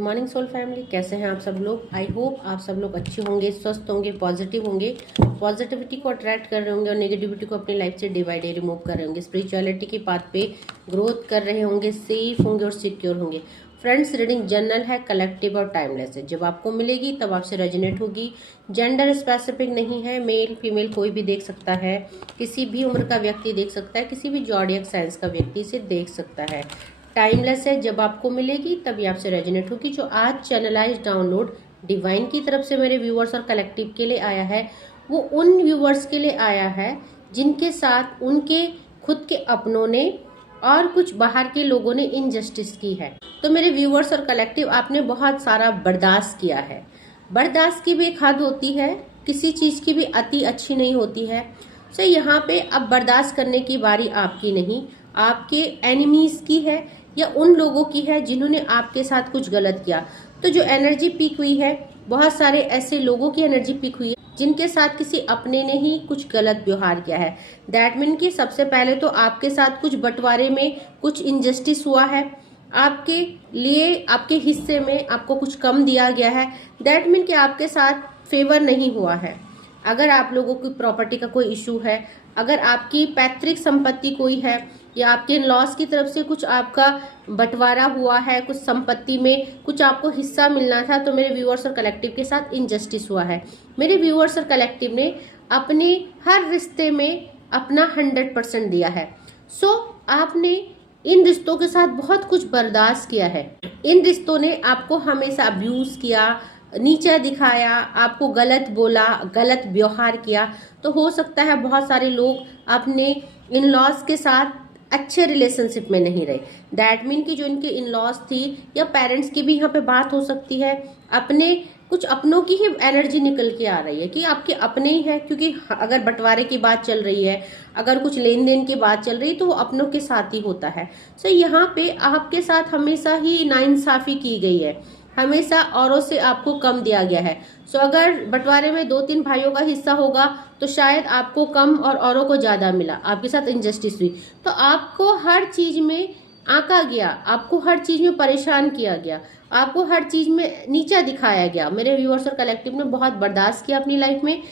Morning soul family, कैसे हैं आप सब लोग। आई होप आप सब लोग अच्छे होंगे, स्वस्थ होंगे, पॉजिटिव होंगे, पॉजिटिविटी को अट्रैक्ट कर रहे होंगे और नेगेटिविटी को अपनी लाइफ से डे बाय डे रिमूव कर रहे होंगे, स्पिरिचुअलिटी के पाथ पे ग्रोथ कर रहे होंगे, सेफ होंगे और सिक्योर होंगे। फ्रेंड्स, रीडिंग जनरल है, कलेक्टिव और टाइमलेस है। जब आपको मिलेगी तब आपसे रेजोनेट होगी। जेंडर स्पेसिफिक नहीं है, मेल फीमेल कोई भी देख सकता है, किसी भी उम्र का व्यक्ति देख सकता है, किसी भी जॉडियक साइंस का व्यक्ति इसे देख सकता है। टाइमलेस है, जब आपको मिलेगी तभी आपसे रेजोनेट होगी। जो आज चैनलाइज डाउनलोड डिवाइन की तरफ से मेरे व्यूअर्स और कलेक्टिव के लिए आया है, वो उन व्यूअर्स के लिए आया है जिनके साथ उनके खुद के अपनों ने और कुछ बाहर के लोगों ने इनजस्टिस की है। तो मेरे व्यूअर्स और कलेक्टिव, आपने बहुत सारा बर्दाश्त किया है। बर्दाश्त की भी एक हद होती है, किसी चीज़ की भी अति अच्छी नहीं होती है। सो यहाँ पे अब बर्दाश्त करने की बारी आपकी नहीं, आपके एनिमीज की है या उन लोगों की है जिन्होंने आपके साथ कुछ गलत किया। तो जो एनर्जी पीक हुई है, बहुत सारे ऐसे लोगों की एनर्जी पीक हुई है जिनके साथ किसी अपने ने ही कुछ गलत व्यवहार किया है। दैट मीन कि सबसे पहले तो आपके साथ कुछ बंटवारे में कुछ इनजस्टिस हुआ है, आपके लिए आपके हिस्से में आपको कुछ कम दिया गया है। दैट मीन कि आपके साथ फेवर नहीं हुआ है। अगर आप लोगों की प्रॉपर्टी का कोई इशू है, अगर आपकी पैतृक संपत्ति कोई है या आपके लॉस की तरफ से कुछ आपका बंटवारा हुआ है, कुछ संपत्ति में कुछ आपको हिस्सा मिलना था, तो मेरे व्यूअर्स और कलेक्टिव के साथ इनजस्टिस हुआ है। मेरे व्यूअर्स और कलेक्टिव ने अपने हर रिश्ते में अपना 100% दिया है। सो आपने इन रिश्तों के साथ बहुत कुछ बर्दाश्त किया है। इन रिश्तों ने आपको हमेशा अब्यूज किया, नीचा दिखाया, आपको गलत बोला, गलत व्यवहार किया। तो हो सकता है बहुत सारे लोग अपने इन लॉज के साथ अच्छे रिलेशनशिप में नहीं रहे। दैट मीन कि जो इनके इन लॉज थी या पेरेंट्स की भी यहाँ पे बात हो सकती है, अपने कुछ अपनों की ही एनर्जी निकल के आ रही है कि आपके अपने ही है। क्योंकि अगर बंटवारे की बात चल रही है, अगर कुछ लेन देन की बात चल रही है, तो वो अपनों के साथ ही होता है। सो यहाँ पे आपके साथ हमेशा ही नाइंसाफी की गई है, हमेशा औरों से आपको कम दिया गया है। सो अगर बंटवारे में 2-3 भाइयों का हिस्सा होगा तो शायद आपको कम और औरों को ज्यादा मिला, आपके साथ इनजस्टिस हुई। तो आपको हर चीज में आंका गया, आपको हर चीज में परेशान किया गया, आपको हर चीज में नीचा दिखाया गया। मेरे व्यूअर्स और कलेक्टिव ने बहुत बर्दाश्त किया अपनी लाइफ में।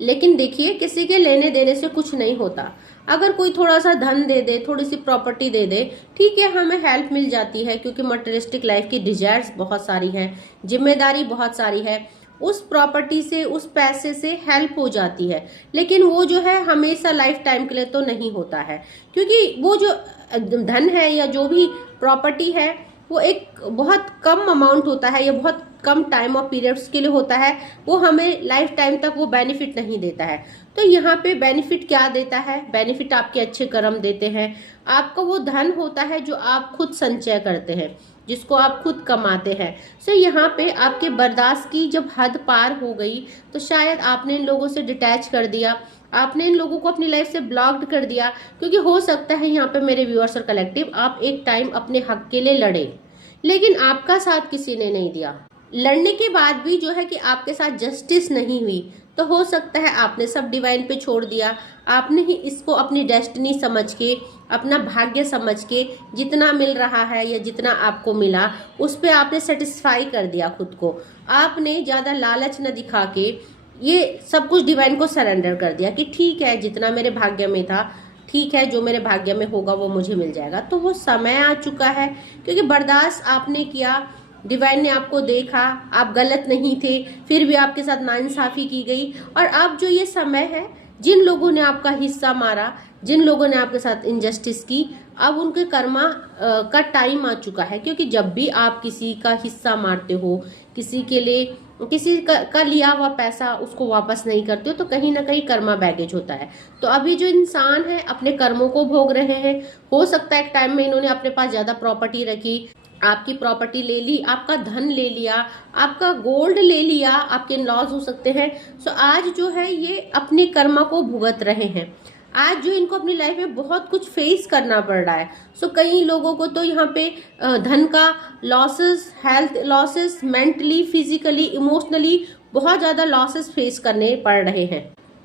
लेकिन देखिए, किसी के लेने देने से कुछ नहीं होता। अगर कोई थोड़ा सा धन दे दे, थोड़ी सी प्रॉपर्टी दे दे, ठीक है, हमें हेल्प मिल जाती है क्योंकि मटेरियलिस्टिक लाइफ की डिजायर्स बहुत सारी है, जिम्मेदारी बहुत सारी है। उस प्रॉपर्टी से, उस पैसे से हेल्प हो जाती है। लेकिन वो जो है हमेशा लाइफ टाइम के लिए तो नहीं होता है, क्योंकि वो जो धन है या जो भी प्रॉपर्टी है वो एक बहुत कम अमाउंट होता है या बहुत कम टाइम और पीरियड्स के लिए होता है। वो हमें लाइफ टाइम तक वो बेनिफिट नहीं देता है। तो यहाँ पे बेनिफिट क्या देता है? बेनिफिट आपके अच्छे कर्म देते हैं। आपका वो धन होता है जो आप खुद संचय करते हैं, जिसको आप खुद कमाते हैं। सो यहाँ पे आपके बर्दाश्त की जब हद पार हो गई तो शायद आपने इन लोगों से डिटैच कर दिया, आपने इन लोगों को अपनी लाइफ से ब्लॉक्ड कर दिया। क्योंकि हो सकता है यहाँ पे मेरे व्यूअर्स और कलेक्टिव, आप एक टाइम अपने हक के लिए लड़े, लेकिन आपका साथ किसी ने नहीं दिया। लड़ने के बाद भी जो है कि आपके साथ जस्टिस नहीं हुई। तो हो सकता है आपने सब डिवाइन पे छोड़ दिया, आपने ही इसको अपनी डेस्टिनी समझ के, अपना भाग्य समझ के, जितना मिल रहा है या जितना आपको मिला उस पे आपने सेटिस्फाई कर दिया खुद को। आपने ज़्यादा लालच न दिखा के ये सब कुछ डिवाइन को सरेंडर कर दिया कि ठीक है, जितना मेरे भाग्य में था ठीक है, जो मेरे भाग्य में होगा वो मुझे मिल जाएगा। तो वो समय आ चुका है, क्योंकि बर्दाश्त आपने किया, डिवाइन ने आपको देखा, आप गलत नहीं थे, फिर भी आपके साथ नाइंसाफी की गई। और अब जो ये समय है, जिन लोगों ने आपका हिस्सा मारा, जिन लोगों ने आपके साथ इनजस्टिस की, अब उनके कर्मा का टाइम आ चुका है। क्योंकि जब भी आप किसी का हिस्सा मारते हो, किसी के लिए किसी का लिया हुआ पैसा उसको वापस नहीं करते हो, तो कहीं ना कहीं कर्मा बैगेज होता है। तो अभी जो इंसान है अपने कर्मों को भोग रहे हैं। हो सकता है एक टाइम में इन्होंने अपने पास ज्यादा प्रॉपर्टी रखी, आपकी प्रॉपर्टी ले ली, आपका धन ले लिया, आपका गोल्ड ले लिया, आपके लॉस हो सकते हैं। सो आज जो है ये अपने कर्मा को भुगत रहे हैं। आज जो इनको अपनी लाइफ में बहुत कुछ फेस करना पड़ रहा है। सो कई लोगों को तो यहाँ पे धन का losses, health losses, mentally, physically, emotionally बहुत ज़्यादा लॉसेस फेस करने पड़ रहे हैं।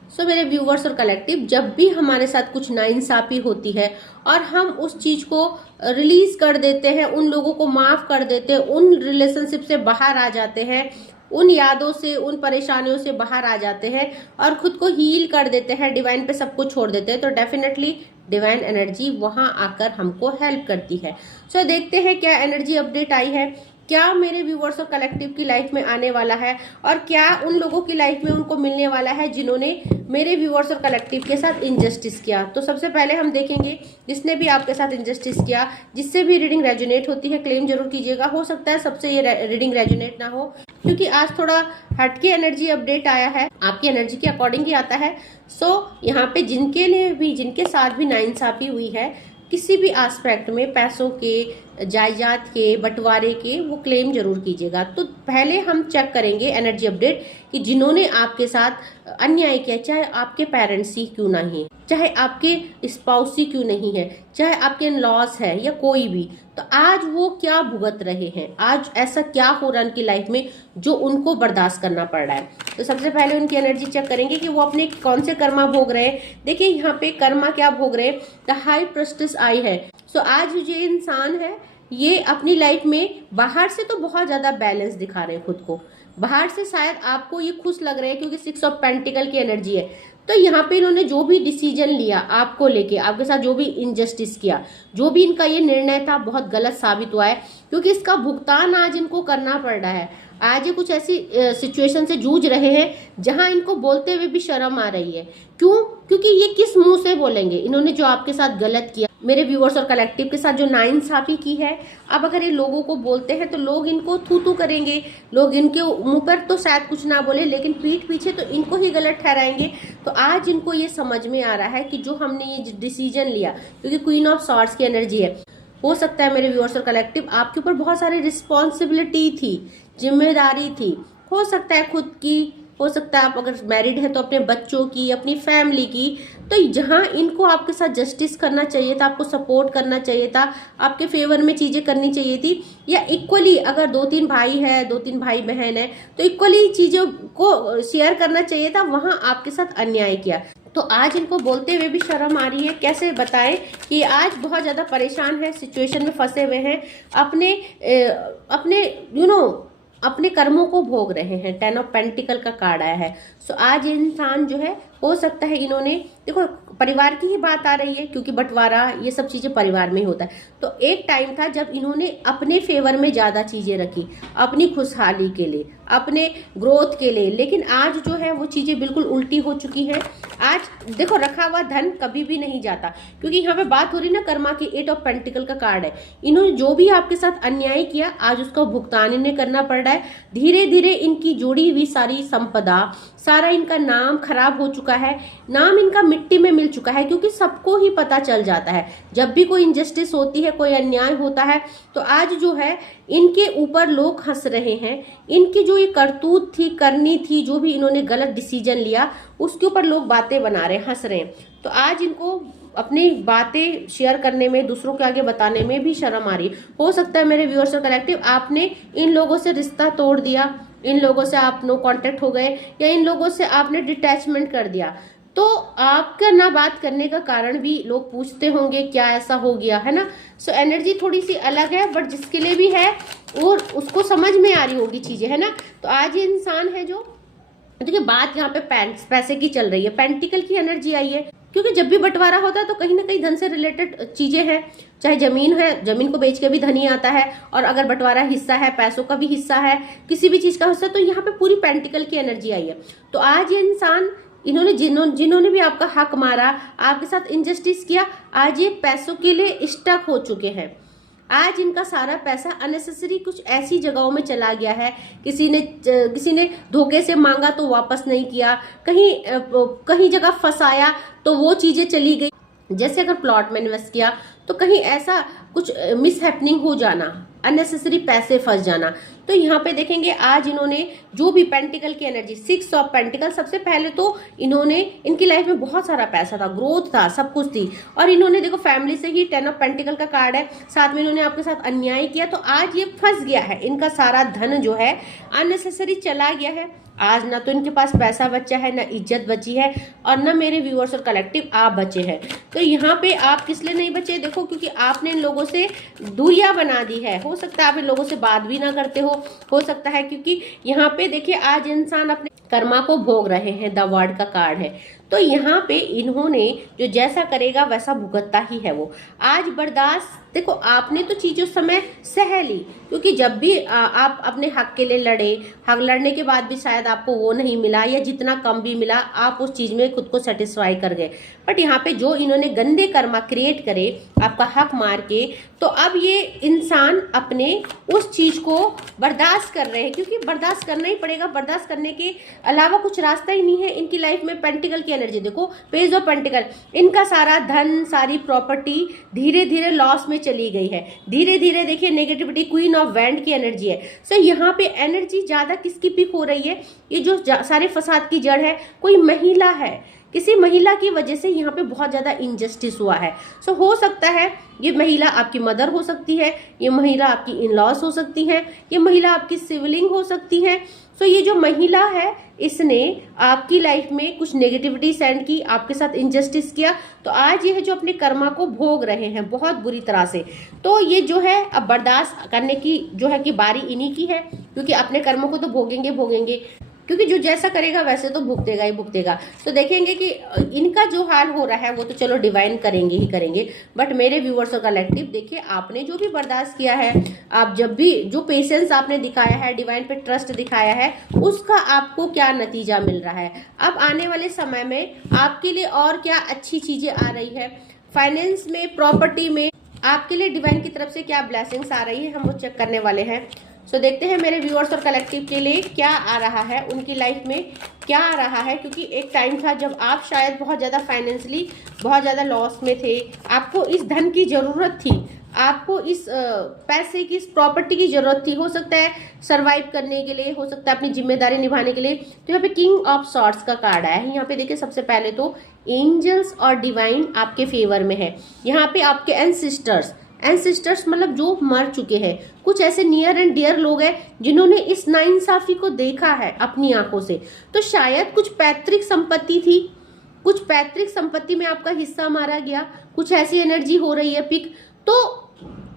सो मेरे व्यूवर्स और कलेक्टिव, जब भी हमारे साथ कुछ नाइंसाफी होती है और हम उस चीज को रिलीज कर देते हैं, उन लोगों को माफ कर देते हैं, उन रिलेशनशिप से बाहर आ जाते हैं, उन यादों से, उन परेशानियों से बाहर आ जाते हैं और खुद को हील कर देते हैं, डिवाइन पे सब कुछ छोड़ देते हैं, तो डेफिनेटली डिवाइन एनर्जी वहां आकर हमको हेल्प करती है। सो देखते हैं क्या एनर्जी अपडेट आई है, क्या मेरे व्यूवर्स और कलेक्टिव की लाइफ में आने वाला है और क्या उन लोगों की लाइफ में उनको मिलने वाला है जिन्होंने मेरे व्यूवर्स और कलेक्टिव के साथ इनजस्टिस किया। तो सबसे पहले हम देखेंगे जिसने भी आपके साथ इनजस्टिस किया, जिससे भी रीडिंग रेजोनेट होती है क्लेम जरूर कीजिएगा। हो सकता है सबसे ये रीडिंग रेजोनेट ना हो, क्योंकि आज थोड़ा हटके एनर्जी अपडेट आया है, आपकी एनर्जी के अकॉर्डिंग ही आता है। सो यहाँ पे जिनके लिए भी, जिनके साथ भी नाइंसाफी हुई है किसी भी एस्पेक्ट में, पैसों के, जायदाद के, बंटवारे के, वो क्लेम जरूर कीजिएगा। तो पहले हम चेक करेंगे एनर्जी अपडेट कि जिन्होंने आपके साथ अन्याय किया, चाहे आपके पेरेंट्स ही क्यों नहीं, चाहे आपके स्पाउस ही क्यों नहीं है, चाहे आपके इन-लॉज है या कोई भी, तो आज वो क्या भुगत रहे हैं, आज ऐसा क्या हो रहा है उनकी लाइफ में जो उनको बर्दाश्त करना पड़ रहा है। तो सबसे पहले उनकी एनर्जी चेक करेंगे कि वो अपने कौन से कर्मा भोग रहे हैं। देखिए यहाँ पे कर्मा क्या भोग रहे हैं, द हाई प्रेस्टिस आई है। सो आज जो इंसान है ये अपनी लाइफ में बाहर से तो बहुत ज्यादा बैलेंस दिखा रहे हैं खुद को, बाहर से शायद आपको ये खुश लग रहा है क्योंकि 6 ऑफ पेंटिकल की एनर्जी है। तो यहाँ पे इन्होंने जो भी डिसीजन लिया आपको लेके, आपके साथ जो भी इनजस्टिस किया, जो भी इनका ये निर्णय था बहुत गलत साबित हुआ है, क्योंकि इसका भुगतान आज इनको करना पड़ रहा है। आज ये कुछ ऐसी सिचुएशन से जूझ रहे हैं जहां इनको बोलते हुए भी शर्म आ रही है। क्यों? क्योंकि ये किस मुंह से बोलेंगे, इन्होंने जो आपके साथ गलत किया, मेरे व्यूअर्स और कलेक्टिव के साथ जो नाइंसाफी की है, अब अगर ये लोगों को बोलते हैं तो लोग इनको थू थू करेंगे, लोग इनके मुंह पर तो शायद कुछ ना बोले लेकिन पीठ पीछे तो इनको ही गलत ठहराएंगे। तो आज इनको ये समझ में आ रहा है कि जो हमने ये डिसीजन लिया, क्योंकि क्वीन ऑफ सॉर्ड्स की एनर्जी है, हो सकता है मेरे व्यूअर्स और कलेक्टिव आपके ऊपर बहुत सारी रिस्पॉन्सिबिलिटी थी, जिम्मेदारी थी, हो सकता है खुद की, हो सकता है आप अगर मैरिड है तो अपने बच्चों की, अपनी फैमिली की। तो जहां इनको आपके साथ जस्टिस करना चाहिए था, आपको सपोर्ट करना चाहिए था, आपके फेवर में चीजें करनी चाहिए थी, या इक्वली अगर 2-3 भाई है, 2-3 भाई बहन है तो इक्वली चीजों को शेयर करना चाहिए था, वहां आपके साथ अन्याय किया। तो आज इनको बोलते हुए भी शर्म आ रही है। कैसे बताएं कि आज बहुत ज्यादा परेशान है, सिचुएशन में फंसे हुए हैं, अपने अपने कर्मों को भोग रहे हैं। 10 ऑफ पेंटिकल का कार्ड आया है। सो आज ये इंसान जो है, हो सकता है इन्होंने, देखो परिवार की ही बात आ रही है क्योंकि बंटवारा ये सब चीजें परिवार में ही होता है। तो एक टाइम था जब इन्होंने अपने फेवर में ज्यादा चीजें रखी, अपनी खुशहाली के लिए, अपने ग्रोथ के लिए, लेकिन आज जो है वो चीजें बिल्कुल उल्टी हो चुकी हैं। आज देखो रखा हुआ धन कभी भी नहीं जाता, क्योंकि यहाँ पे बात हो रही ना कर्मा की। 8 ऑफ पेंटिकल का कार्ड है। इन्होंने जो भी आपके साथ अन्याय किया आज उसका भुगतान इन्हें करना पड़ रहा है। धीरे धीरे इनकी जुड़ी हुई सारी संपदा, सारा इनका नाम खराब हो चुका है, नाम इनका मिट्टी में मिल चुका है, क्योंकि सबको ही पता चल जाता है जब भी कोई इनजस्टिस होती है, कोई अन्याय होता है, तो आज जो है इनके ऊपर लोग हंस रहे हैं। इनकी जो ये करतूत थी, करनी थी, जो भी इन्होंने गलत डिसीजन लिया उसके ऊपर लोग बातें बना रहे हैं, हंस रहे हैं। तो आज इनको अपनी बातें शेयर करने में, दूसरों के आगे बताने में भी शर्म आ रही है। हो सकता है मेरे व्यूअर्स और कलेक्टिव आपने इन लोगों से रिश्ता तोड़ दिया, इन लोगों से आप नो कांटेक्ट हो गए, या इन लोगों से आपने डिटैचमेंट कर दिया। तो आपका ना बात करने का कारण भी लोग पूछते होंगे क्या ऐसा हो गया, है ना। सो एनर्जी थोड़ी सी अलग है, बट जिसके लिए भी है और उसको समझ में आ रही होगी चीजें, है ना। तो आज ये इंसान है जो, देखिए बात यहाँ पे पैसे की चल रही है, पेंटिकल की एनर्जी आई है, क्योंकि जब भी बंटवारा होता है तो कहीं ना कहीं धन से रिलेटेड चीजें हैं। चाहे जमीन है, जमीन को बेच के भी धन ही आता है, और अगर बंटवारा हिस्सा है, पैसों का भी हिस्सा है, किसी भी चीज का हिस्सा, तो यहाँ पे पूरी पेंटिकल की एनर्जी आई है। तो आज ये इंसान, इन्होंने जिन्होंने भी आपका हक मारा, आपके साथ इनजस्टिस किया, आज ये पैसों के लिए स्टक हो चुके हैं। आज इनका सारा पैसा अननेसेसरी कुछ ऐसी जगहों में चला गया है। किसी ने धोखे से मांगा तो वापस नहीं किया, कहीं जगह फंसाया तो वो चीजें चली गई। जैसे अगर प्लॉट में इन्वेस्ट किया तो कहीं ऐसा कुछ मिसहैपनिंग हो जाना, अननेसेसरी पैसे फंस जाना। तो यहाँ पे देखेंगे आज इन्होंने जो भी पेंटिकल की एनर्जी, 6 ऑफ पेंटिकल, सबसे पहले तो इन्होंने, इनकी लाइफ में बहुत सारा पैसा था, ग्रोथ था, सब कुछ थी, और इन्होंने देखो फैमिली से ही 10 ऑफ पेंटिकल का कार्ड है, साथ में इन्होंने आपके साथ अन्याय किया। तो आज ये फंस गया है, इनका सारा धन जो है अननेसेसरी चला गया है। आज ना तो इनके पास पैसा बचा है, ना इज्जत बची है, और ना मेरे व्यूअर्स और कलेक्टिव आप बचे हैं। तो यहाँ पे आप किस लिए नहीं बचे, देखो क्योंकि आपने इन लोगों से दूरियां बना दी है। हो सकता है आप इन लोगों से बात भी ना करते हो सकता है क्योंकि यहाँ पे देखिए आज इंसान अपने कर्मा को भोग रहे हैं, द वर्ड का कार्ड है। तो यहाँ पे इन्होंने जो जैसा करेगा वैसा भुगतता ही है वो। आज बर्दाश्त, देखो आपने तो चीज उस समय सह ली, क्योंकि जब भी आप अपने हक के लिए लड़े, हक लड़ने के बाद भी शायद आपको वो नहीं मिला या जितना कम भी मिला आप उस चीज में खुद को सेटिस्फाई कर गए। बट यहाँ पे जो इन्होंने गंदे कर्मा क्रिएट करे आपका हक मार के, तो अब ये इंसान अपने उस चीज को बर्दाश्त कर रहे हैं, क्योंकि बर्दाश्त करना ही पड़ेगा। बर्दाश्त करने के अलावा कुछ रास्ता ही नहीं है इनकी लाइफ में। पेंटिकल की एनर्जी देखो, पेज ऑफ पेंटिकल, इनका सारा धन, सारी प्रॉपर्टी धीरे धीरे लॉस में चली गई है। धीरे धीरे देखिए नेगेटिविटी, क्वीन ऑफ वैंड की एनर्जी है। सो यहाँ पे एनर्जी ज्यादा किसकी पिक हो रही है, ये जो सारे फसाद की जड़ है कोई महिला है। किसी महिला की वजह से यहाँ पे बहुत ज्यादा इनजस्टिस हुआ है। सो हो सकता है ये महिला आपकी मदर हो सकती है, ये महिला आपकी इन लॉस हो सकती है, ये महिला आपकी सिबलिंग हो सकती है। सो ये जो महिला है इसने आपकी लाइफ में कुछ नेगेटिविटी सेंड की, आपके साथ इनजस्टिस किया, तो आज ये है जो अपने कर्मा को भोग रहे हैं बहुत बुरी तरह से। तो ये जो है अब बर्दाश्त करने की जो है कि बारी इन्हीं की है, क्योंकि अपने कर्मों को तो भोगेंगे, क्योंकि जो जैसा करेगा वैसे तो भुगतेगा ही भुगतेगा। तो देखेंगे कि इनका जो हाल हो रहा है वो तो चलो डिवाइन करेंगे ही करेंगे, बट मेरे व्यूअर्स और कलेक्टिव देखिए आपने जो भी बर्दाश्त किया है, आप जब भी जो पेशेंस आपने दिखाया है, डिवाइन पे ट्रस्ट दिखाया है, उसका आपको क्या नतीजा मिल रहा है। अब आने वाले समय में आपके लिए और क्या अच्छी चीजें आ रही है, फाइनेंस में, प्रॉपर्टी में आपके लिए डिवाइन की तरफ से क्या ब्लेसिंग्स आ रही है, हम वो चेक करने वाले हैं। सो देखते हैं मेरे व्यूअर्स और कलेक्टिव के लिए क्या आ रहा है, उनकी लाइफ में क्या आ रहा है। क्योंकि एक टाइम था जब आप शायद बहुत ज़्यादा फाइनेंशियली बहुत ज़्यादा लॉस में थे, आपको इस धन की ज़रूरत थी, आपको इस पैसे की, इस प्रॉपर्टी की ज़रूरत थी। हो सकता है सर्वाइव करने के लिए, हो सकता है अपनी जिम्मेदारी निभाने के लिए। तो यहाँ पे किंग ऑफ सॉर्ड्स का कार्ड आया है। यहाँ पे देखिए सबसे पहले तो एंजल्स और डिवाइन आपके फेवर में है। यहाँ पे आपके एंसेस्टर्स मतलब जो मर चुके हैं, कुछ ऐसे नियर एंड डियर लोग हैं जिन्होंने इस नाइंसाफी को देखा है अपनी आंखों से। तो शायद कुछ पैतृक संपत्ति थी, कुछ पैतृक संपत्ति में आपका हिस्सा मारा गया, कुछ ऐसी एनर्जी हो रही है पिक। तो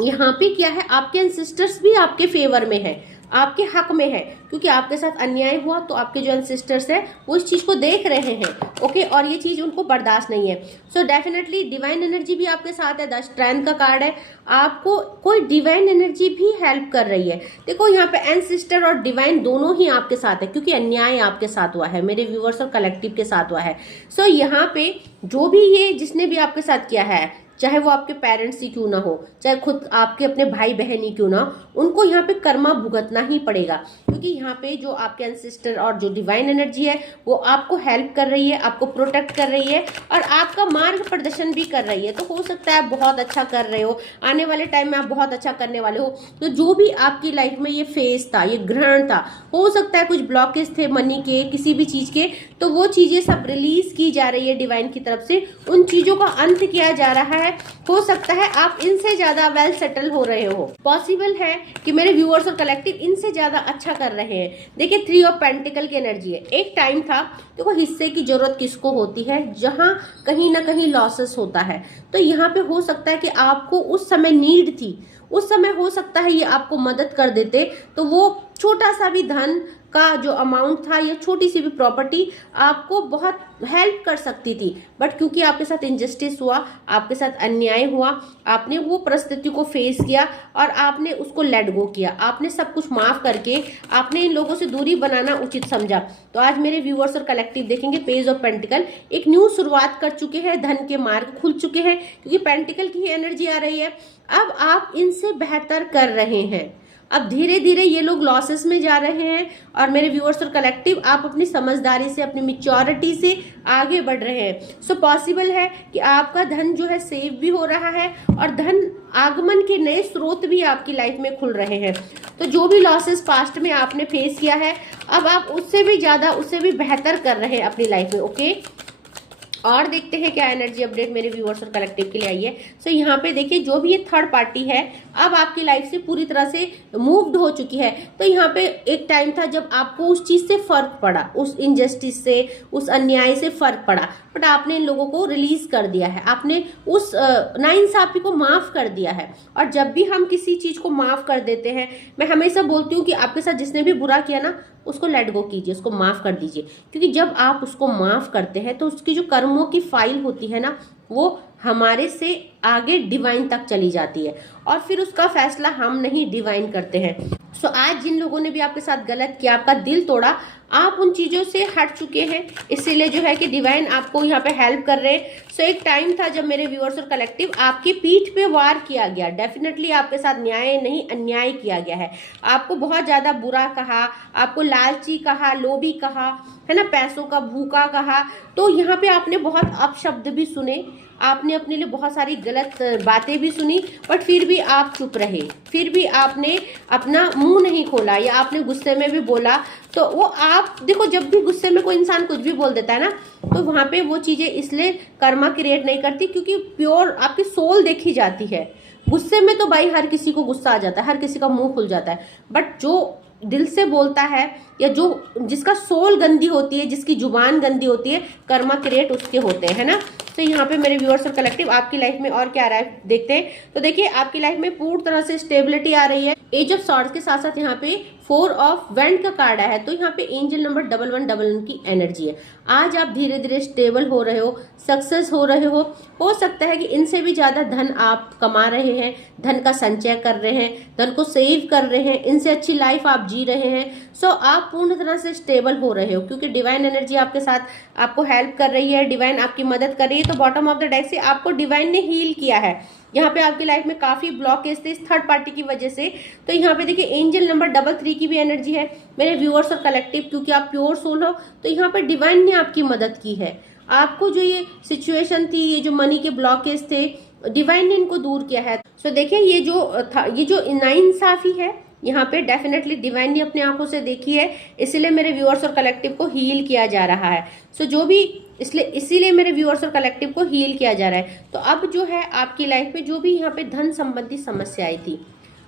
यहाँ पे क्या है, आपके एंसेस्टर्स भी आपके फेवर में है, आपके हक में है, क्योंकि आपके साथ अन्याय हुआ तो आपके जो एंसेस्टर्स है वो इस चीज को देख रहे हैं, ओके, और ये चीज उनको बर्दाश्त नहीं है। सो डेफिनेटली डिवाइन एनर्जी भी आपके साथ है। द स्ट्रेंथ का कार्ड है, आपको कोई डिवाइन एनर्जी भी हेल्प कर रही है। देखो यहाँ पे एंसेस्टर और डिवाइन दोनों ही आपके साथ है, क्योंकि अन्याय आपके साथ हुआ है, मेरे व्यूअर्स और कलेक्टिव के साथ हुआ है। सो यहाँ पे जो भी ये जिसने भी आपके साथ किया है, चाहे वो आपके पेरेंट्स ही क्यों ना हो, चाहे खुद आपके अपने भाई बहन ही क्यों ना, उनको यहाँ पे कर्मा भुगतना ही पड़ेगा। क्योंकि यहाँ पे जो आपके एंसेस्टर और जो डिवाइन एनर्जी है वो आपको हेल्प कर रही है, आपको प्रोटेक्ट कर रही है और आपका मार्ग प्रदर्शन भी कर रही है। तो हो सकता है आप बहुत अच्छा कर रहे हो, आने वाले टाइम में आप बहुत अच्छा करने वाले हो। तो जो भी आपकी लाइफ में ये फेज था, ये ग्रहण था, हो सकता है कुछ ब्लॉकेज थे मनी के, किसी भी चीज के, तो वो चीजें सब रिलीज की जा रही है डिवाइन की तरफ से, उन चीजों का अंत किया जा रहा है। हो सकता है आप इनसे ज्यादा वेल सेटल हो रहे हो, पॉसिबल है कि मेरे व्यूअर्स और कलेक्टिव इनसे ज्यादा अच्छा कर रहे हैं। देखिए 3 ऑफ पेंटिकल की एनर्जी है। एक टाइम था, देखो हिस्से की जरूरत किसको होती है, जहां कहीं ना कहीं लॉसेस होता है। तो यहाँ पे हो सकता है कि आपको उस समय नीड थी, उस समय हो सकता है ये आपको मदद कर देते, तो वो छोटा सा भी धन का जो अमाउंट था या छोटी सी भी प्रॉपर्टी आपको बहुत हेल्प कर सकती थी। बट क्योंकि आपके साथ इनजस्टिस हुआ, आपके साथ अन्याय हुआ, आपने वो परिस्थिति को फेस किया और आपने उसको लेट गो किया, आपने सब कुछ माफ करके आपने इन लोगों से दूरी बनाना उचित समझा। तो आज मेरे व्यूअर्स और कलेक्टिव देखेंगे पेज ऑफ पेंटिकल एक न्यू शुरुआत कर चुके हैं, धन के मार्ग खुल चुके हैं, क्योंकि पेंटिकल की एनर्जी आ रही है। अब आप इनसे बेहतर कर रहे हैं, अब धीरे धीरे ये लोग लॉसेस में जा रहे हैं और मेरे व्यूअर्स और कलेक्टिव आप अपनी समझदारी से, अपनी मैच्योरिटी से आगे बढ़ रहे हैं। सो पॉसिबल है कि आपका धन जो है सेव भी हो रहा है और धन आगमन के नए स्रोत भी आपकी लाइफ में खुल रहे हैं। तो जो भी लॉसेस पास्ट में आपने फेस किया है, अब आप उससे भी ज्यादा, उससे भी बेहतर कर रहे हैं अपनी लाइफ में, ओके। और देखते हैं क्या एनर्जी अपडेट मेरे व्यूअर्स और कलेक्टिव के लिए आई है। सो यहाँ पे देखिए, जो भी ये थर्ड पार्टी है अब आपकी लाइफ से पूरी तरह से मूव्ड हो चुकी है। तो यहाँ पे एक टाइम था जब आपको उस चीज से फर्क पड़ा, उस इनजस्टिस से, उस अन्याय से फर्क पड़ा, बट आपने इन लोगों को रिलीज कर दिया है, आपने उस नाइंसाफी को माफ कर दिया है। और जब भी हम किसी चीज को माफ कर देते हैं, मैं हमेशा बोलती हूँ कि आपके साथ जिसने भी बुरा किया ना, उसको लेट गो कीजिए, उसको माफ कर दीजिए, क्योंकि जब आप उसको माफ करते हैं तो उसकी जो कर्मों की फाइल होती है ना, वो हमारे से आगे डिवाइन तक चली जाती है और फिर उसका फैसला हम नहीं, डिवाइन करते हैं। सो आज जिन लोगों ने भी आपके साथ गलत किया, आपका दिल तोड़ा, आप उन चीजों से हट चुके हैं, इसीलिए जो है कि डिवाइन आपको यहाँ पे हेल्प कर रहे हैं। सो एक टाइम था जब मेरे व्यूअर्स और कलेक्टिव आपकी पीठ पे वार किया गया, डेफिनेटली आपके साथ न्याय नहीं अन्याय किया गया है। आपको बहुत ज्यादा बुरा कहा, आपको लालची कहा, लोभी कहा, है ना, पैसों का भूखा कहा। तो यहाँ पे आपने बहुत अपशब्द भी सुने, आपने अपने लिए बहुत सारी गलत बातें भी सुनी, बट फिर भी आप चुप रहे, फिर भी आपने अपना मुंह नहीं खोला, या आपने गुस्से में भी बोला। तो वो आप देखो, जब भी गुस्से में कोई इंसान कुछ भी बोल देता है ना, तो वहां पे वो चीजें इसलिए कर्मा क्रिएट नहीं करती क्योंकि प्योर आपकी सोल देखी जाती है। गुस्से में तो भाई हर किसी को गुस्सा आ जाता है, हर किसी का मुंह खुल जाता है, बट जो दिल से बोलता है या जो जिसका सोल गंदी होती है, जिसकी जुबान गंदी होती है, कर्मा क्रिएट उसके होते हैं, है ना। तो यहाँ पे मेरे व्यूअर्स और कलेक्टिव आपकी लाइफ में और क्या आ रहा है देखते हैं। तो देखिए, आपकी लाइफ में पूरी तरह से स्टेबिलिटी आ रही है। एज ऑफ सॉर्ड्स के साथ साथ यहाँ पे 4 ऑफ वेंट का कार्ड आया है। तो यहाँ पे एंजल नंबर 1111 की एनर्जी है। आज आप धीरे धीरे स्टेबल हो रहे हो, सक्सेस हो रहे हो सकता है कि इनसे भी ज्यादा धन आप कमा रहे हैं, धन का संचय कर रहे हैं, धन को सेव कर रहे हैं, इनसे अच्छी लाइफ आप जी रहे हैं। सो आप पूर्ण तरह से स्टेबल हो रहे हो क्योंकि डिवाइन एनर्जी आपके साथ आपको हेल्प कर रही है, डिवाइन आपकी मदद कर रही है। तो बॉटम ऑफ द डेक से आपको डिवाइन ने हील किया है। यहाँ पे आपकी लाइफ में काफी ब्लॉकेज थे इस थर्ड पार्टी की वजह से। तो यहाँ पे देखिए, एंजल नंबर 33 की भी एनर्जी है मेरे व्यूअर्स और कलेक्टिव, क्योंकि आप प्योर सोल हो। तो यहाँ पे डिवाइन ने आपकी मदद की है। आपको जो ये सिचुएशन थी, ये जो मनी के ब्लॉकेज थे, डिवाइन ने इनको दूर किया है। सो देखिए, ये जो नाइंसाफी है यहाँ पे डेफिनेटली डिवाइन ने अपनी आंखों से देखी है, इसीलिए मेरे व्यूअर्स और कलेक्टिव को हील किया जा रहा है। सो जो भी इसीलिए मेरे व्यूअर्स और कलेक्टिव को हील किया जा रहा है। तो अब जो है आपकी लाइफ में जो भी यहाँ पे धन संबंधी समस्याएं थी,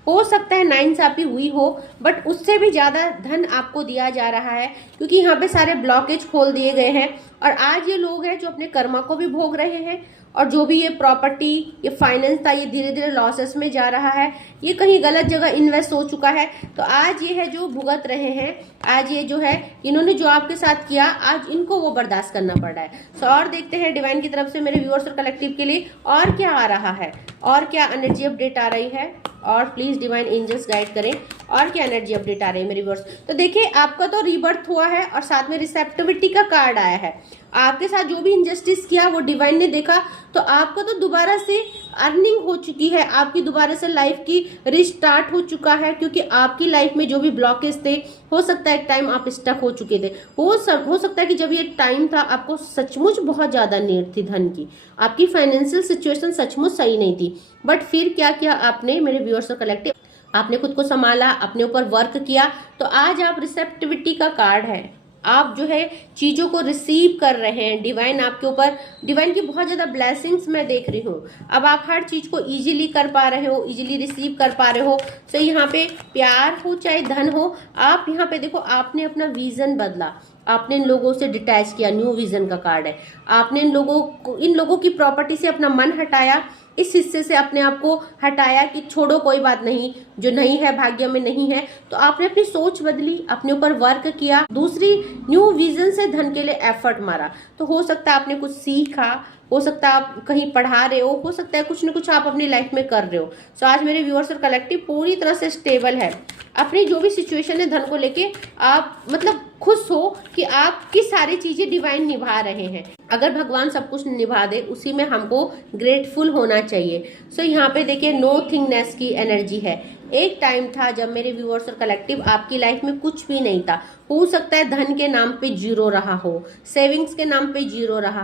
हो सकता है नाइंसाफी हुई हो, बट उससे भी ज्यादा धन आपको दिया जा रहा है क्योंकि यहाँ पे सारे ब्लॉकेज खोल दिए गए हैं। और आज ये लोग हैं जो अपने कर्मा को भी भोग रहे हैं, और जो भी ये प्रॉपर्टी, ये फाइनेंस था, ये धीरे धीरे लॉसेस में जा रहा है, ये कहीं गलत जगह इन्वेस्ट हो चुका है। तो आज ये है जो भुगत रहे हैं, आज ये जो है इन्होंने जो आपके साथ किया, आज इनको वो बर्दाश्त करना पड़ रहा है। सो और देखते हैं डिवाइन की तरफ से मेरे व्यूअर्स और कलेक्टिव के लिए और क्या आ रहा है, और क्या एनर्जी अपडेट आ रही है, और प्लीज डिवाइन एंजल्स गाइड करें और क्या एनर्जी अपडेट आ रही है मेरे व्यूअर्स। तो देखिए, आपका तो रीबर्थ हुआ है और साथ में रिसेप्टिविटी का कार्ड आया है। आपके साथ जो भी इनजस्टिस किया वो डिवाइन ने देखा, तो आपका तो दोबारा से अर्निंग हो चुकी है, आपकी दोबारा से लाइफ की रिस्टार्ट हो चुका है, क्योंकि आपकी लाइफ में जो भी ब्लॉकेज थे, हो सकता है एक टाइम आप स्टक हो चुके थे, हो सकता है कि जब ये टाइम था आपको सचमुच बहुत ज्यादा नीड थी धन की, आपकी फाइनेंशियल सिचुएशन सचमुच सही नहीं थी, बट फिर क्या किया आपने मेरे व्यूअर्स और कलेक्टिव, आपने खुद को संभाला, अपने ऊपर वर्क किया। तो आज आप रिसेप्टिविटी का कार्ड है, आप जो है चीजों को रिसीव कर रहे हैं। डिवाइन आपके ऊपर, डिवाइन की बहुत ज्यादा ब्लेसिंग्स मैं देख रही हूँ। अब आप हर चीज को इजीली कर पा रहे हो, इजीली रिसीव कर पा रहे हो। तो यहाँ पे प्यार हो चाहे धन हो, आप यहाँ पे देखो, आपने अपना विजन बदला, आपने इन लोगों से डिटैच किया, न्यू विजन का कार्ड है। आपने इन लोगों की प्रॉपर्टी से अपना मन हटाया, इस हिस्से से अपने आप को हटाया कि छोड़ो कोई बात नहीं, जो नहीं है भाग्य में नहीं है। तो आपने अपनी सोच बदली, अपने ऊपर वर्क किया, दूसरी न्यू विजन से धन के लिए एफर्ट मारा। तो हो सकता है आपने कुछ सीखा, हो सकता है आप कहीं पढ़ा रहे हो सकता है कुछ न कुछ आप अपनी लाइफ में कर रहे हो। सो आज मेरे व्यूअर्स और कलेक्टिव पूरी तरह से स्टेबल है। अपनी जो भी सिचुएशन है धन को लेके, आप मतलब खुश हो कि आपकी सारी चीजें डिवाइन निभा रहे हैं। अगर भगवान सब कुछ निभा दे, उसी में हमको ग्रेटफुल होना चाहिए। सो यहाँ पे देखिए, नोथिंगनेस की एनर्जी है। एक टाइम था जब मेरे व्यूअर्स और कलेक्टिव आपकी लाइफ में कुछ भी नहीं था। हो सकता है धन के नाम पे जीरो रहा हो, सेविंग्स के नाम पे जीरो रहा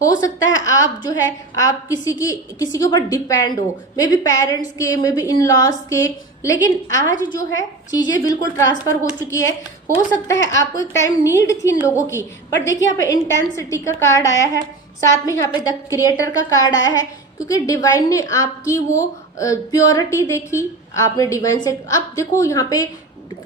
हो सकता है आप जो है आप किसी के ऊपर डिपेंड हो, मे बी पेरेंट्स के, मे बी इन लॉज के, लेकिन आज जो है चीजें बिल्कुल ट्रांसफर हो चुकी है। हो सकता है आपको एक टाइम नीड थी इन लोगों की, बट देखिए यहाँ पे इंटेंसिटी का कार्ड आया है, साथ में यहाँ पे द क्रिएटर का कार्ड आया है, क्योंकि डिवाइन ने आपकी वो प्योरिटी देखी, आपने डिवाइन से, अब देखो यहाँ पे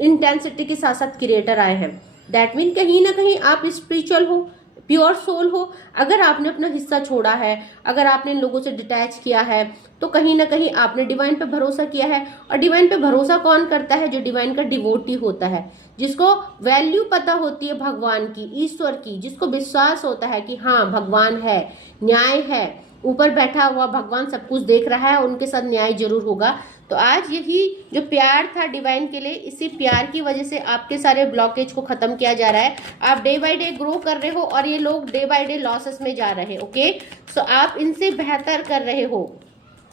इंटेंसिटी के साथ साथ क्रिएटर आए हैं। दैट मीन कहीं ना कहीं आप स्पिरिचुअल हो, प्योर सोल हो। अगर आपने अपना हिस्सा छोड़ा है, अगर आपने इन लोगों से डिटैच किया है, तो कहीं ना कहीं आपने डिवाइन पे भरोसा किया है। और डिवाइन पे भरोसा कौन करता है? जो डिवाइन का डिवोटी होता है, जिसको वैल्यू पता होती है भगवान की, ईश्वर की, जिसको विश्वास होता है कि हाँ भगवान है, न्याय है, ऊपर बैठा हुआ भगवान सब कुछ देख रहा है, उनके साथ न्याय जरूर होगा। तो आज यही जो प्यार था डिवाइन के लिए, इसी प्यार की वजह से आपके सारे ब्लॉकेज को खत्म किया जा रहा है। आप डे बाय डे ग्रो कर रहे हो और ये लोग डे बाय डे लॉसेस में जा रहे हैं। ओके, सो आप इनसे बेहतर कर रहे हो।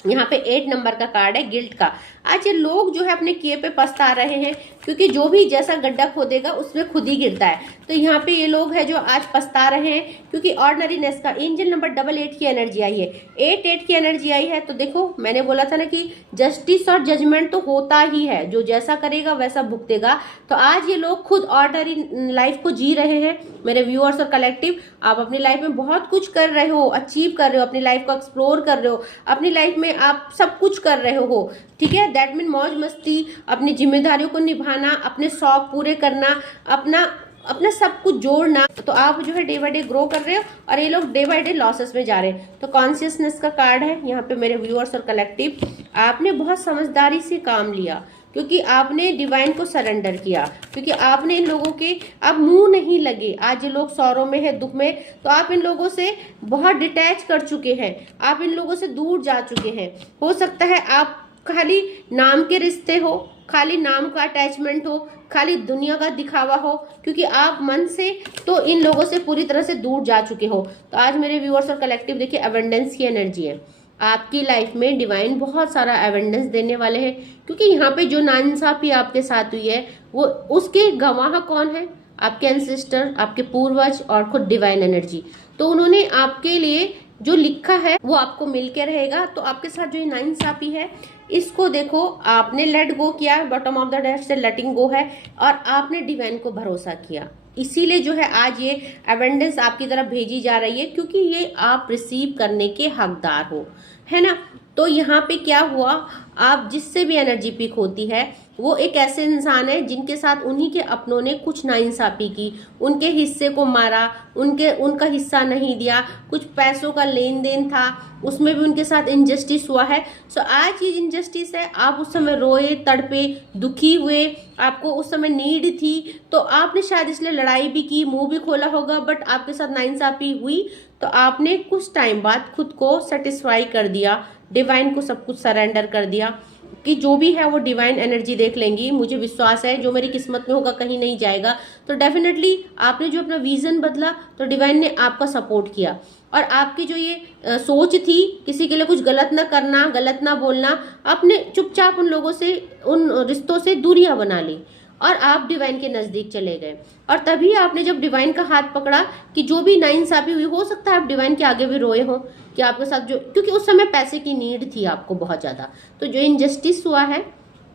यहाँ पे 8 नंबर का कार्ड है गिल्ट का। आज ये लोग जो है अपने किए पे पछता रहे हैं, क्योंकि जो भी जैसा गड्ढा खोदेगा उसमें खुद ही गिरता है। तो यहाँ पे ये लोग है जो आज पछता रहे हैं, क्योंकि ऑर्डिनरीनेस का एंजल नंबर 88 की एनर्जी आई है, 88 की एनर्जी आई है। तो देखो मैंने बोला था ना कि जस्टिस और जजमेंट तो होता ही है, जो जैसा करेगा वैसा भुगतेगा। तो आज ये लोग खुद ऑर्डिनरी लाइफ को जी रहे हैं। मेरे व्यूअर्स और कलेक्टिव, आप अपनी लाइफ में बहुत कुछ कर रहे हो, अचीव कर रहे हो, अपनी लाइफ को एक्सप्लोर कर रहे हो, अपनी लाइफ में आप सब कुछ कर रहे हो। ठीक है, दैट मीन मौज मस्ती, अपनी जिम्मेदारियों को निभाना, अपने शौक पूरे करना, अपना सब कुछ जोड़ना। तो आप जो है डे बाय डे ग्रो कर रहे हो और ये लोग डे बाय डे लॉसेस में जा रहे हैं। तो कॉन्शियसनेस का कार्ड है यहाँ पे मेरे व्यूअर्स और कलेक्टिव। आपने बहुत समझदारी से काम लिया, क्योंकि आपने डिवाइन को सरेंडर किया, क्योंकि आपने इन लोगों के अब मुंह नहीं लगे। आज ये लोग सौरों में है, दुख में, तो आप इन लोगों से बहुत डिटैच कर चुके हैं, आप इन लोगों से दूर जा चुके हैं। हो सकता है आप खाली नाम के रिश्ते हो, खाली नाम का अटैचमेंट हो, खाली दुनिया का दिखावा हो, क्योंकि आप मन से तो इन लोगों से पूरी तरह से दूर जा चुके हो। तो आज मेरे व्यूअर्स और कलेक्टिव देखिए अबंडेंस की एनर्जी है। आपकी लाइफ में डिवाइन बहुत सारा एवेंडेंस देने वाले हैं, क्योंकि यहाँ पे जो नाइंसाफी आपके साथ हुई है वो उसके गवाह कौन है? आपके एंसेस्टर, आपके पूर्वज और खुद डिवाइन एनर्जी। तो उन्होंने आपके लिए जो लिखा है वो आपको मिलके रहेगा। तो आपके साथ जो नाइंसाफी है, इसको देखो, आपने लेट गो किया, बॉटम ऑफ द डेक से लेटिंग गो है, और आपने डिवाइन को भरोसा किया, इसीलिए जो है आज ये एवेंडेंस आपकी तरफ भेजी जा रही है, क्योंकि ये आप रिसीव करने के हकदार हो, है ना। तो यहाँ पे क्या हुआ, आप जिससे भी एनर्जी पिक होती है वो एक ऐसे इंसान है जिनके साथ उन्हीं के अपनों ने कुछ नाइंसाफी की, उनके हिस्से को मारा, उनका हिस्सा नहीं दिया, कुछ पैसों का लेन देन था, उसमें भी उनके साथ इनजस्टिस हुआ है। सो आज ये इनजस्टिस है, आप उस समय रोए, तड़पे, दुखी हुए, आपको उस समय नीड थी, तो आपने शायद इसलिए लड़ाई भी की, मुंह भी खोला होगा, बट आपके साथ नाइंसाफी हुई, तो आपने कुछ टाइम बाद खुद को सेटिस्फाई कर दिया, डिवाइन को सब कुछ सरेंडर कर दिया कि जो भी है वो डिवाइन एनर्जी देख लेंगी, मुझे विश्वास है जो मेरी किस्मत में होगा कहीं नहीं जाएगा। तो डेफिनेटली आपने जो अपना विजन बदला तो डिवाइन ने आपका सपोर्ट किया, और आपकी जो ये सोच थी किसी के लिए कुछ गलत ना करना, गलत ना बोलना, आपने चुपचाप उन लोगों से, उन रिश्तों से दूरियां बना ली और आप डिवाइन के नजदीक चले गए। और तभी आपने जब डिवाइन का हाथ पकड़ा कि जो भी नाइंसाफी हुई, हो सकता है आप डिवाइन के आगे भी रोए हो कि आपके साथ जो, क्योंकि उस समय पैसे की नीड थी आपको बहुत ज्यादा, तो जो इनजस्टिस हुआ है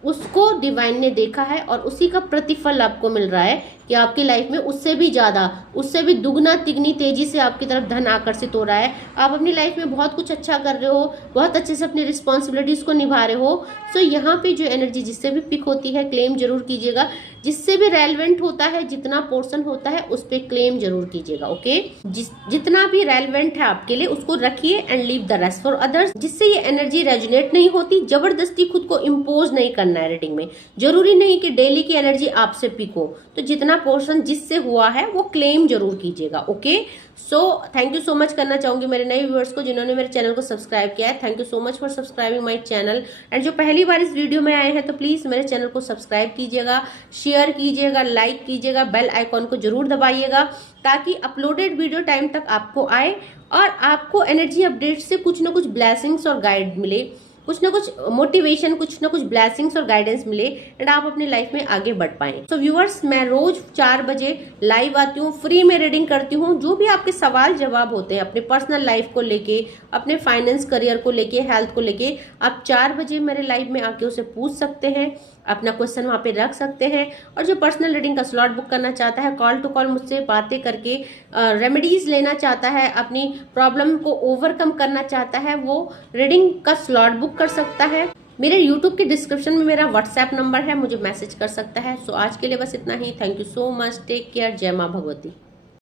उसको डिवाइन ने देखा है और उसी का प्रतिफल आपको मिल रहा है कि आपकी लाइफ में उससे भी ज्यादा, उससे भी दुगना तिगनी तेजी से आपकी तरफ धन आकर्षित हो रहा है। आप अपनी लाइफ में बहुत कुछ अच्छा कर रहे हो, बहुत अच्छे से अपनी रिस्पॉन्सिबिलिटीज को निभा रहे हो। सो यहाँ पे जो एनर्जी जिससे भी पिक होती है क्लेम जरूर कीजिएगा, जिससे भी रेलेवेंट होता है, जितना पोर्शन होता है उस पर क्लेम जरूर कीजिएगा। ओके, जितना भी रेलेवेंट है आपके लिए उसको रखिए and leave the rest for others. जिससे ये एनर्जी रेजोनेट नहीं होती, जबरदस्ती खुद को इम्पोज नहीं करना है रीडिंग में। जरूरी नहीं कि डेली की एनर्जी आपसे पिक हो, तो जितना पोर्शन जिससे हुआ है वो क्लेम जरूर कीजिएगा। Okay, so thank you so much करना चाहूंगी मेरे नए व्यूअर्स को जिन्होंने मेरे चैनल को सब्सक्राइब किया है। Thank you so much for subscribing my channel. And जो पहली बार इस वीडियो में आए हैं तो प्लीज मेरे चैनल को सब्सक्राइब कीजिएगा, शेयर कीजिएगा, लाइक कीजिएगा, बेल आइकॉन को जरूर दबाइएगा ताकि अपलोडेड वीडियो टाइम तक आपको आए और आपको एनर्जी अपडेट से कुछ ना कुछ ब्लेसिंग्स और गाइड मिले। कुछ ना कुछ मोटिवेशन, कुछ ना कुछ ब्लेसिंग्स और गाइडेंस मिले एंड आप अपनी लाइफ में आगे बढ़ पाए। तो व्यूअर्स, मैं रोज 4 बजे लाइव आती हूँ, फ्री में रीडिंग करती हूँ। जो भी आपके सवाल जवाब होते हैं अपने पर्सनल लाइफ को लेके, अपने फाइनेंस करियर को लेके, हेल्थ को लेके, आप 4 बजे मेरे लाइव में आके उसे पूछ सकते हैं, अपना क्वेश्चन वहाँ पे रख सकते हैं। और जो पर्सनल रीडिंग का स्लॉट बुक करना चाहता है, कॉल टू कॉल मुझसे बातें करके रेमेडीज लेना चाहता है, अपनी प्रॉब्लम को ओवरकम करना चाहता है, वो रीडिंग का स्लॉट बुक कर सकता है। मेरे यूट्यूब के डिस्क्रिप्शन में मेरा व्हाट्सएप नंबर है, मुझे मैसेज कर सकता है। सो आज के लिए बस इतना ही। Thank you so much, take care, जय माँ भगवती।